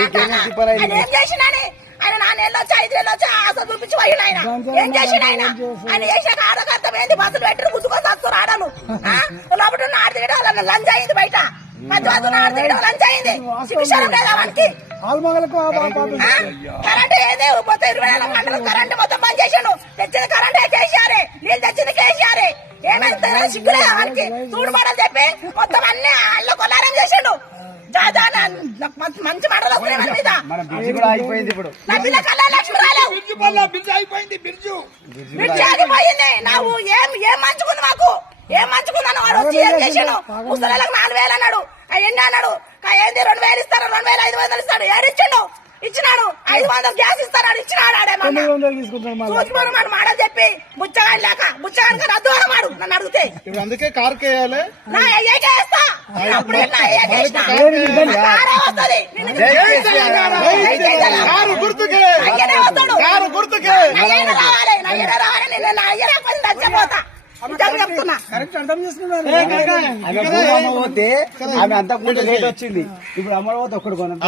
ఏం చేసినని ఆయన వచ్చి ఐదేళ్ళు వచ్చి ఆశ చూపించి పోయిన ఆయన. ఏం చేసిన ఆయన? ఆయన చేసాక ఆడకర్థం ఏంది? బస్సులు పెట్టి గుద్దుకొని వస్తారు ఆడలు ఆ? లోపల ఉన్న ఆడ దిగడం లంచ్ అయింది బయట. మధ్యవర్తులు ఆడ దిగడం లంచ్ అయింది. శిక్షణ లేదా. వానికి? కరెంట్ ఏదే మొత్తం ఇరవై నాలుగు గంటలు కరెంట్ మొత్తం బంద్ చేసాడు. తెచ్చింది కరెంట్ కేసీఆర్ నీళ్ళు తెచ్చింది కేసీఆర్ ఏమైతే సిగ్గులే వానికి? చూడు మాటలు చెప్పి మొత్తం అన్ని అల్ల కొల్లారం చేసాడు. నా- మంచి- మాటలు వస్తున్నాయి మన మీద. మన బిజీ కూడా అయిపోయింది ఇప్పుడు. నా పిల్ల కళ్ళ లక్ష్మి రాలేవు బిర్జు పల్ల బిర్జు అయిపోయింది బిర్జు. మిర్చి ఆగిపోయింది. నువ్వు ఏం ఏం మంచుకుంది మాకు? ఏం మంచుకుందని వాడు వచ్చి ఏం ముసలిలకు నాలుగు వేలు అన్నాడు. అయ్యండి అన్నాడు. ఏంది రెండు వేలు ఇస్తాడు రెండు వేలు ఐదు వందలు ఇస్తాడు. ఏడు ఇచ్చిండు ఇచ్చినాడు ఐదు వందలు గ్యాస్ ఇచ్చినాడు వందలు మళ్ళీ మనం చెప్పి బుచ్చగాని లేక బుచ్చగాని కదా దూరం వాడు నన్ను అడిగితే ఇప్పుడు అందుకే కార్ కేయాలి నా ఏకే వేస్తా నేను అప్పుడు ఎట్లా ఏకే వేసినా? కారే వస్తది. నిన్ను జై కేసీఆర్. జై కేసీఆర్. కారు గుర్తుకే అయ్యనే వస్తాడు. కారు గుర్తుకే నా అయ్యనే రావాలి, నా రావాలి, చచ్చిపోతా. పోతే ఆమె అంతకు ముందు లేట్ వచ్చింది ఇప్పుడు అమ్మ పోతే ఒక్కడు కొనం